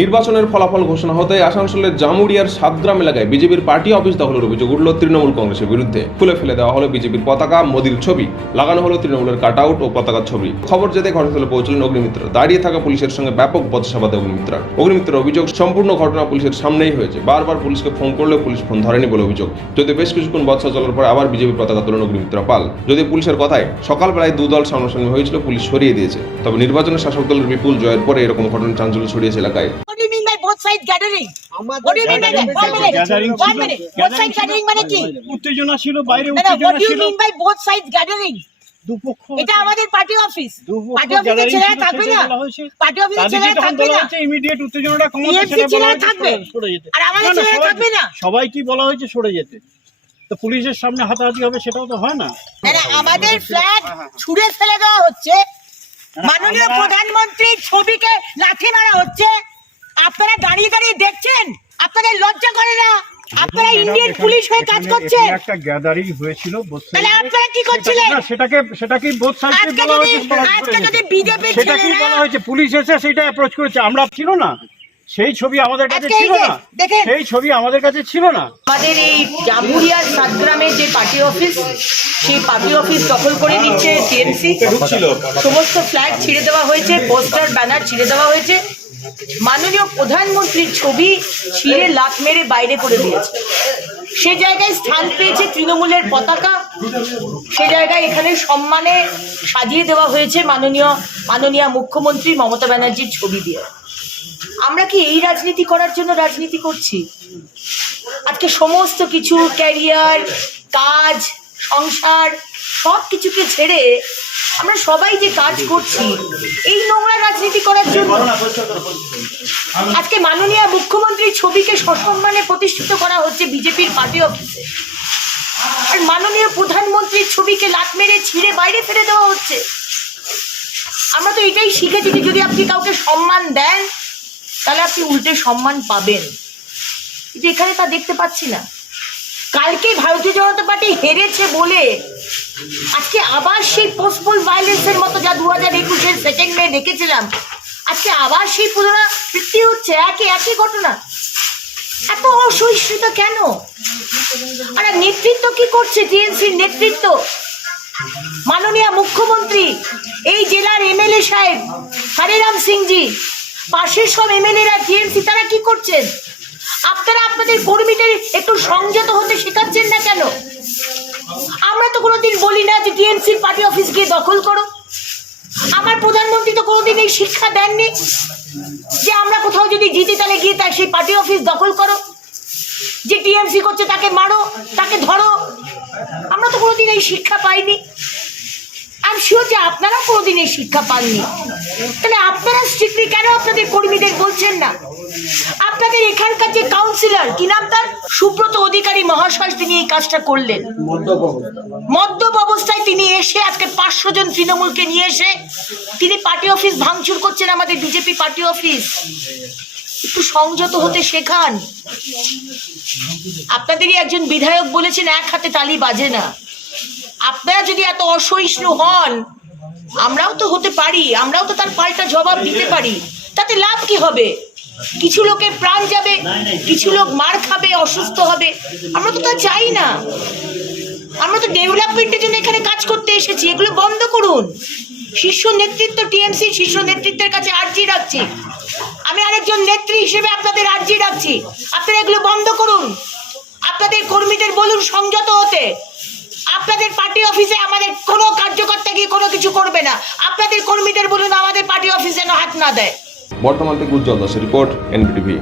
নির্বাচনের ফলাফল ঘোষণা হতে আসানসোলের জামুরিয়ার সাতগ্রাম এলাকায় বিজেপির পার্টি অফিস দখলের অভিযোগ উঠল তৃণমূল কংগ্রেসের বিরুদ্ধে। খুলে ফেলে দেওয়া হলো বিজেপির পতাকা, মোদির ছবি। লাগানো হলো তৃণমূলের কাট আউট ও পতাকার ছবি। খবর যেতে ঘটনাস্থলে পৌঁছলেন অগ্নিমিত্র। দাঁড়িয়ে থাকা পুলিশের সঙ্গে ব্যাপক বচসা বাদে অগ্নিমিত্রার অভিযোগ সম্পূর্ণ ঘটনা পুলিশের সামনেই হয়েছে। বারবার পুলিশকে ফোন করলেও পুলিশ ফোন ধরেনি বলে অভিযোগ। যদি বেশ কিছুক্ষণ বচসা চলার পর আবার বিজেপির পতাকা তোলেন অগ্নিমিত্রা পাল। যদি পুলিশের কথায় সকালবেলায় দুদল সামনাসামনি হয়েছিল, পুলিশ সরিয়ে দিয়েছে। তবে নির্বাচনের শাসক দলের বিপুল জয়ের পরে এরকম ঘটনা চাঞ্চল্য ছড়িয়েছে এলাকায়। What do you mean by both sides gathering? What do you mean by that? One minute. One minute. Both sides gathering মানে কি? উত্তেজনা ছিল বাইরে না না, what do you mean by both sides gathering? দুপক্ষ এটা আমাদের পার্টি অফিস পার্টি অফিসে ছেলেরা থাকবে না পার্টি অফিসে ছেলেরা থাকবে না ইমিডিয়েট উত্তেজনাটা কমাতে TMC সেটা বলা ছেলেরা থাকবে। সরে- সরে যেতে আর আমাদের না, না, ছেলেরা সবাই- থাকবে না। সবাই কি বলা হয়েছে সরে যেতে তো পুলিশের সামনে হাতাহাতি হবে সেটাও তো হয় না আমাদের ফ্ল্যাগ ছুঁড়ে ফেলে দেওয়া হচ্ছে মাননীয় প্রধানমন্ত্রীর ছবিকে লাথি মারা হচ্ছে আপনারা দাঁড়িয়ে দাঁড়িয়ে দেখছেন? আপনাদের লজ্জা করে না? আপনারা ইন্ডিয়ান পুলিশ হয়ে কাজ করছেন? একটা গ্যাদারিং হয়েছিল তাহলে আপনারা কি করছিলেন? সেটাকে- না, সেটাকে সেটাকে বোধ সাইডে বলা হয়েছে আজকে যদি বিজেপি সেটা বলা হয়েছে? পুলিশ এসে সেটা অ্যাপ্রোচ করেছে। আমরা ছিল না। সেই ছবি আমাদের কাছে ছিল না। সেই ছবি আমাদের কাছে ছিল না। আমাদের এই জামুরিয়ার সাতগ্রামের যে পার্টি অফিস সেই পার্টি অফিস দখল করে নিচ্ছে টিএমসি সমস্ত ফ্ল্যাগ ছিঁড়ে দেওয়া হয়েছে পোস্টার ব্যানার ছিঁড়ে দেওয়া হয়েছে। মাননীয় প্রধানমন্ত্রীর ছবি ছিঁড়ে লাত মেরে বাইরে করে দিয়েছে। সে জায়গায় স্থান পেয়েছে তৃণমূলের পতাকা। সে জায়গায় এখানে সম্মানে সাজিয়ে দেওয়া হয়েছে মাননীয় মাননীয় মুখ্যমন্ত্রী মমতা ব্যানার্জির ছবি দিয়ে। আমরা কি এই রাজনীতি করার জন্য রাজনীতি করছি? আজকে সমস্ত কিছু, ক্যারিয়ার, কাজ, সংসার সব কিছুকে ছেড়ে আমরা সবাই যে কাজ করছি, এই নোংরা রাজনীতি করার জন্য। আজকে মাননীয় মুখ্যমন্ত্রীর ছবিকে সসম্মানে প্রতিষ্ঠিত করা হচ্ছে বিজেপির পার্টি অফিসে। আর মাননীয় প্রধানমন্ত্রীর ছবিকে লাত মেরে ছিঁড়ে বাইরে ফেলে দেওয়া হচ্ছে। আমরা তো এটাই শিখেছি যে যদি আপনি কাউকে সম্মান দেন, তাহলে আপনি উল্টে সম্মান পাবেন। কিন্তু এখানে তা দেখতে পাচ্ছি না। কালকে ভারতীয় জনতা পার্টি হেরেছে বলে আজকে আবার সেই পোস্টপোল ভায়োলেন্সের মতো যা দু হাজার একুশের সেকেন্ড মে দেখেছিলাম। আজকে আবার সেই পুনরাবৃত্তি হচ্ছে একই একই ঘটনা। এত অসহিষ্ণুতা কেন? আর নেতৃত্ব কি করছে? টিএনসির নেতৃত্ব। মাননীয় মুখ্যমন্ত্রী, এই জেলার এমএলএ সাহেব, হরিরাম সিংজি, পাশের সব এমএলএরা টিএমসি, তারা কি করছেন? আপনারা আপনাদের কর্মীদের একটু সংযত হতে শেখাচ্ছেন না কেন? আমরা তো কোনোদিন বলি না যে টিএমসির পার্টি অফিস গিয়ে দখল করো। আমার প্রধানমন্ত্রী তো কোনোদিন এই শিক্ষা দেননি যে আমরা কোথাও যদি জিতি তাহলে গিয়ে তাই সেই পার্টি অফিস দখল করো। যে টিএমসি করছে তাকে মারো, তাকে ধরো। আমরা তো কোনোদিন এই শিক্ষা পাইনি। আমি শিওর যে আপনারা কোনোদিন এই শিক্ষা পাননি। তাহলে আপনারা স্ট্রিক্টলি কেন আপনাদের কর্মীদের বলছেন না? আপনাদের এখানকার যে কাউন্সিলর কি নাম তার? সুব্রত অধিকারী মহাশয় তিনি এই কাজটা করলেন। মদ্যপ অবস্থায় তিনি এসে আজকে পাঁচশো জন তৃণমূলকে নিয়ে এসে তিনি পার্টি অফিস ভাঙচুর করছেন আমাদের বিজেপি পার্টি অফিস। একটু সংযত হতে শেখান। আপনাদেরই একজন বিধায়ক বলেছেন এক হাতে তালি বাজে না। আপনারা যদি এত অসহিষ্ণু হন, আমরাও তো হতে পারি, আমরাও তো তার পাল্টা জবাব দিতে পারি। তাতে লাভ কি হবে? কিছু লোকের প্রাণ যাবে, কিছু লোক মার খাবে, অসুস্থ হবে। আমরা তো তা চাই না। আমরা তো ডেভেলপমেন্টের জন্য এখানে কাজ করতে এসেছি, এগুলো বন্ধ করুন। শীর্ষ নেতৃত্ব টিএমসি, শীর্ষ নেতৃত্বের কাছে আর্জি রাখছি। আমি আরেকজন নেত্রী হিসেবে আপনাদের আর্জি রাখছি। আপনারা এগুলো বন্ধ করুন। আপনাদের কর্মীদের বলুন সংযত হতে। আপনাদের পার্টি অফিসে আমাদের কোনো কার্যকর্তা গিয়ে কোনো কিছু করবে না। আপনাদের কর্মীদের বলুন, আমাদের পার্টি অফিসে যেন হাত না দেয়। বর্তমান থেকে উজ্জ্বল দাসের রিপোর্ট এনবিটিভি